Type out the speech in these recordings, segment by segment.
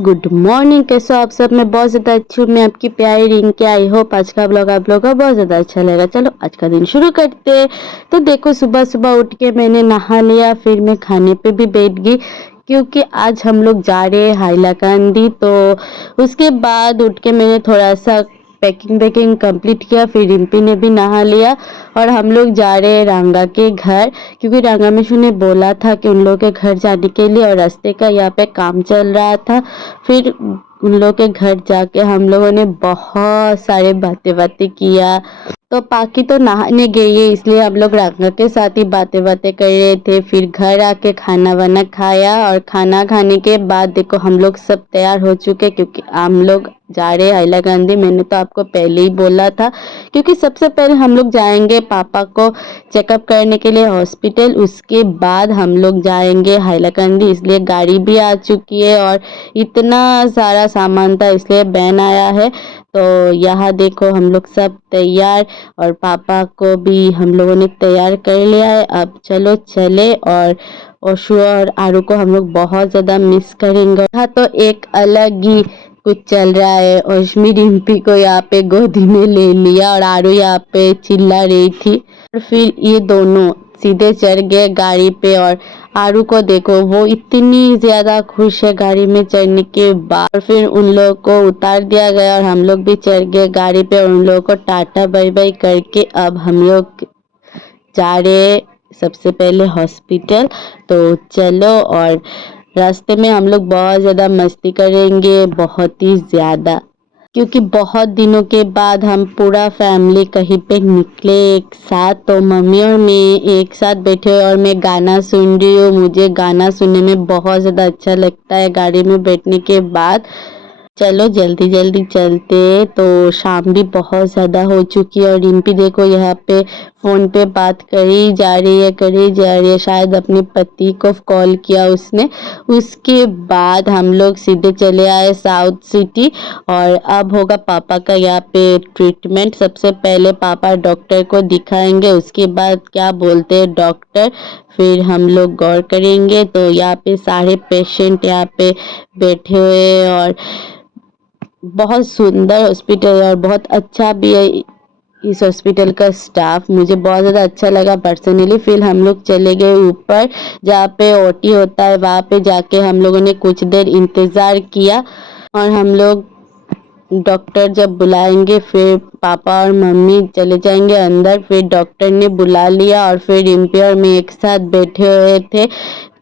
Good morning. कैसे हो आप सब? मैं बहुत ज़्यादा अच्छी हूँ। मैं आपकी प्यारी रिंकी। आई होप आज का ब्लॉग आप लोगों का बहुत ज़्यादा अच्छा लगेगा। चलो आज का दिन शुरू करते हैं। तो देखो सुबह सुबह उठ के मैंने नहा लिया, फिर मैं खाने पे भी बैठ गई क्योंकि आज हम लोग जा रहे हैं हाइलाकांदी। तो उसके बाद उठ के मैंने थोड़ा सा पैकिंग कंप्लीट किया, फिर रिम्पी ने भी नहा लिया और हम लोग जा रहे हैं रांगा के घर क्योंकि रांगा मिशू ने बोला था कि उन लोगों के घर जाने के लिए, और रास्ते का यहाँ पे काम चल रहा था। फिर उन लोगों के घर जाके हम लोगों ने बहुत सारे बातें किया। तो पाकी तो नहाने गई है इसलिए हम लोग रांगा के साथ ही बातें कर रहे थे। फिर घर आके खाना वाना खाया और खाना खाने के बाद देखो हम लोग सब तैयार हो चुके क्योंकि हम लोग जा रहे हाइलाकांदी। मैंने तो आपको पहले ही बोला था क्योंकि सबसे पहले हम लोग जाएंगे पापा को चेकअप करने के लिए हॉस्पिटल, उसके बाद हम लोग जाएंगे हाइलाकांदी। इसलिए गाड़ी भी आ चुकी है और इतना सारा सामान था इसलिए बैन आया है। तो यहाँ देखो हम लोग सब तैयार और पापा को भी हम लोगों ने तैयार कर लिया है। अब चलो चले। और ओशु और आरू को हम लोग बहुत ज़्यादा मिस करेंगे। हाँ तो एक अलग ही कुछ चल रहा है। ओशमी रिम्पी को यहाँ पे गोदी में ले लिया और आरू यहाँ पे चिल्ला रही थी। और फिर ये दोनों सीधे चढ़ गए गाड़ी पे और आरू को देखो वो इतनी ज्यादा खुश है गाड़ी में चढ़ने के बाद। और फिर उन लोगों को उतार दिया गया और हम लोग भी चढ़ गए गाड़ी पे और उन लोगों को टाटा बाय बाय करके अब हम लोग जा रहे सबसे पहले हॉस्पिटल। तो चलो। और रास्ते में हम लोग बहुत ज़्यादा मस्ती करेंगे, बहुत ही ज़्यादा, क्योंकि बहुत दिनों के बाद हम पूरा फैमिली कहीं पे निकले एक साथ। तो मम्मी और मैं एक साथ बैठे और मैं गाना सुन रही हूँ। मुझे गाना सुनने में बहुत ज़्यादा अच्छा लगता है गाड़ी में बैठने के बाद। चलो जल्दी जल्दी चलते। तो शाम भी बहुत ज़्यादा हो चुकी है और रिम्पी देखो यहाँ पे फ़ोन पे बात करी जा रही है। शायद अपने पति को कॉल किया उसने। उसके बाद हम लोग सीधे चले आए साउथ सिटी और अब होगा पापा का यहाँ पे ट्रीटमेंट। सबसे पहले पापा डॉक्टर को दिखाएंगे, उसके बाद क्या बोलते हैं डॉक्टर फिर हम लोग गौर करेंगे। तो यहाँ पे सारे पेशेंट यहाँ पे बैठे हुए और बहुत सुंदर हॉस्पिटल है और बहुत अच्छा भी है। इस हॉस्पिटल का स्टाफ मुझे बहुत ज़्यादा अच्छा लगा पर्सनली। फिर हम लोग चले गए ऊपर जहाँ पे ओटी होता है, वहाँ पे जाके हम लोगों ने कुछ देर इंतज़ार किया और हम लोग डॉक्टर जब बुलाएंगे फिर पापा और मम्मी चले जाएंगे अंदर। फिर डॉक्टर ने बुला लिया और फिर रिम्पी और मैं एक साथ बैठे हुए थे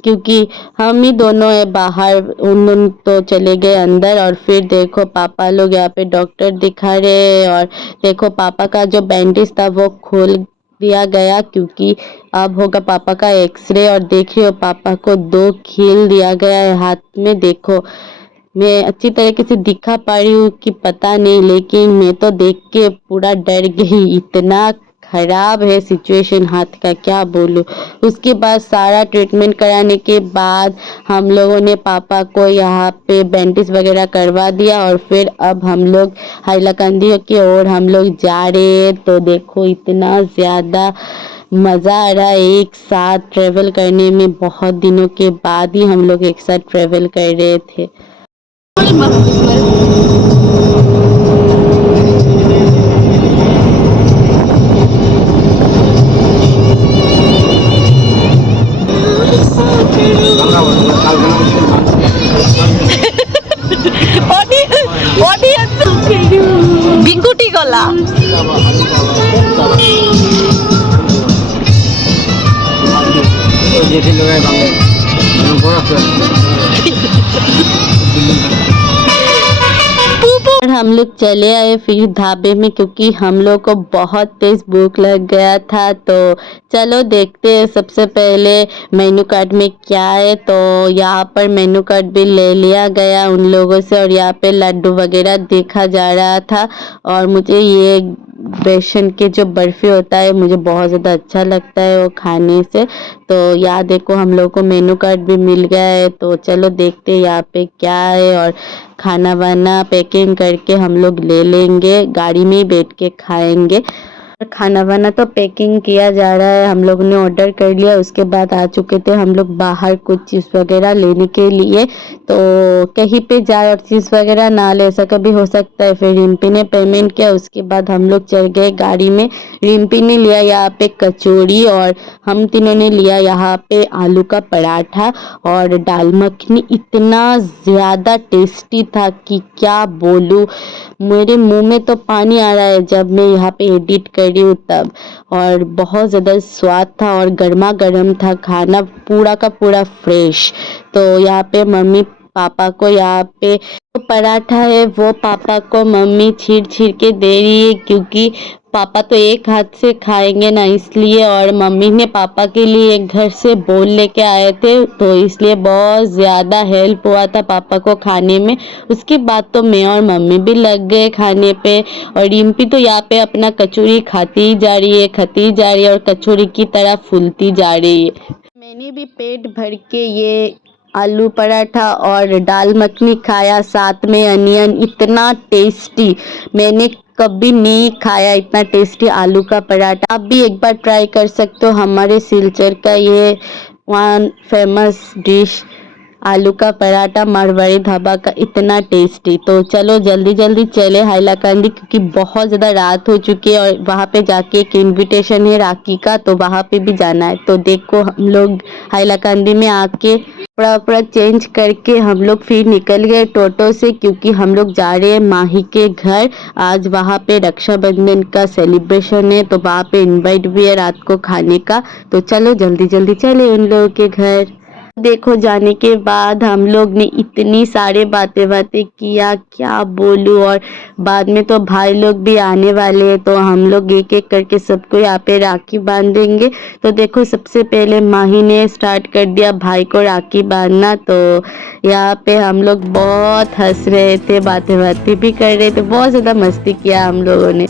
क्योंकि हम ही दोनों है बाहर, उन तो चले गए अंदर। और फिर देखो पापा लोग यहाँ पे डॉक्टर दिखा रहे हैं और देखो पापा का जो बैंडेज था वो खोल दिया गया क्योंकि अब होगा पापा का एक्सरे। और देखिए पापा को 2 कील दिया गया है हाथ में। देखो मैं अच्छी तरीके से दिखा पा रही हूँ कि पता नहीं, लेकिन मैं तो देख के पूरा डर गई। इतना खराब है सिचुएशन हाथ का, क्या बोलूँ। उसके बाद सारा ट्रीटमेंट कराने के बाद हम लोगों ने पापा को यहाँ पे बैंडेज वगैरह करवा दिया और फिर अब हम लोग हाइलाकांदी की ओर हम लोग जा रहे हैं। तो देखो इतना ज़्यादा मज़ा आ रहा है एक साथ ट्रेवल करने में। बहुत दिनों के बाद ही हम लोग एक साथ ट्रेवल कर रहे थे। বিকুটি গলা और हम लोग चले आए फिर ढाबे में क्योंकि हम लोग को बहुत तेज भूख लग गया था। तो चलो देखते हैं सबसे पहले मेनू कार्ड में क्या है। तो यहाँ पर मेनू कार्ड भी ले लिया गया उन लोगों से और यहाँ पे लड्डू वगैरह देखा जा रहा था। और मुझे ये बेसन के जो बर्फी होता है मुझे बहुत ज़्यादा अच्छा लगता है वो खाने से। तो यहाँ देखो हम लोग को मेनू कार्ड भी मिल गया है। तो चलो देखते हैं यहाँ पे क्या है और खाना वाना पैकिंग करके हम लोग ले लेंगे, गाड़ी में ही बैठ के खाएंगे। खाना वाना तो पैकिंग किया जा रहा है, हम लोग ने ऑर्डर कर लिया। उसके बाद आ चुके थे हम लोग बाहर कुछ चीज़ वगैरह लेने के लिए। तो कहीं पे जाए और चीज़ वगैरह ना ले, ऐसा कभी हो सकता है। फिर रिम्पी ने पेमेंट किया, उसके बाद हम लोग चल गए गाड़ी में। रिम्पी ने लिया यहाँ पे कचौड़ी और हम तीनों ने लिया यहाँ पे आलू का पराठा और दाल मखनी। इतना ज़्यादा टेस्टी था कि क्या बोलूँ, मेरे मुंह में तो पानी आ रहा है जब मैं यहाँ पे एडिट कर रही हूँ तब। और बहुत ज़्यादा स्वाद था और गर्मा गर्म था खाना, पूरा का पूरा फ्रेश। तो यहाँ पे मम्मी पापा को यहाँ पे जो पराठा है वो पापा को मम्मी छील छील के दे रही है, क्योंकि पापा तो एक हाथ से खाएंगे ना, इसलिए। और मम्मी ने पापा के लिए एक घर से बोल लेके आए थे, तो इसलिए बहुत ज़्यादा हेल्प हुआ था पापा को खाने में। उसके बाद तो मैं और मम्मी भी लग गए खाने पे। और रिम्पी तो यहाँ पे अपना कचौरी खाती ही जा रही है, खाती ही जा रही है और कचौरी की तरह फूलती जा रही है। मैंने भी पेट भर के ये आलू पराठा और दाल मखनी खाया, साथ में अनियन। इतना टेस्टी मैंने कभी नहीं खाया, इतना टेस्टी आलू का पराठा। आप भी एक बार ट्राई कर सकते हो, हमारे सिलचर का ये वन फेमस डिश आलू का पराठा मारवाड़ी ढाबा का, इतना टेस्टी। तो चलो जल्दी जल्दी चले हाइलाकांदी, क्योंकि बहुत ज़्यादा रात हो चुकी है और वहाँ पे जाके एक इनविटेशन है राखी का, तो वहाँ पे भी जाना है। तो देखो हम लोग हाइलाकांदी में आके कपड़ा वपड़ा चेंज करके हम लोग फिर निकल गए टोटो से, क्योंकि हम लोग जा रहे हैं माही के घर। आज वहाँ पे रक्षाबंधन का सेलिब्रेशन है, तो वहाँ पे इनवाइट भी है रात को खाने का। तो चलो जल्दी जल्दी चले उन लोगों के घर। देखो जाने के बाद हम लोग ने इतनी सारे बातें बातें किया, क्या बोलूं। और बाद में तो भाई लोग भी आने वाले हैं, तो हम लोग एक एक करके सबको यहाँ पे राखी बांधेंगे। तो देखो सबसे पहले माही ने स्टार्ट कर दिया भाई को राखी बांधना। तो यहाँ पे हम लोग बहुत हंस रहे थे, बातें बातें भी कर रहे थे, बहुत ज़्यादा मस्ती किया हम लोगों ने।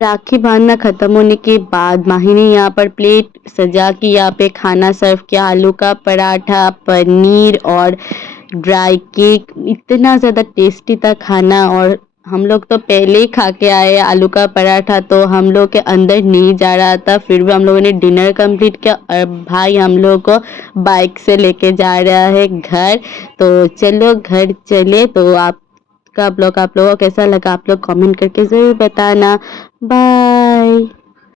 राखी बांधना खत्म होने के बाद माही ने यहाँ पर प्लेट सजा के यहाँ पे खाना सर्व किया। आलू का पराठा, पनीर और ड्राई केक। इतना ज़्यादा टेस्टी था खाना। और हम लोग तो पहले ही खा के आए आलू का पराठा, तो हम लोग के अंदर नहीं जा रहा था। फिर भी हम लोगों ने डिनर कंप्लीट किया और भाई हम लोग को बाइक से लेके जा रहा है घर। तो चलो घर चले। तो आपका ब्लॉग आप लोगों को कैसा लगा, आप लोग कमेंट करके ज़रूर बताना। बाय।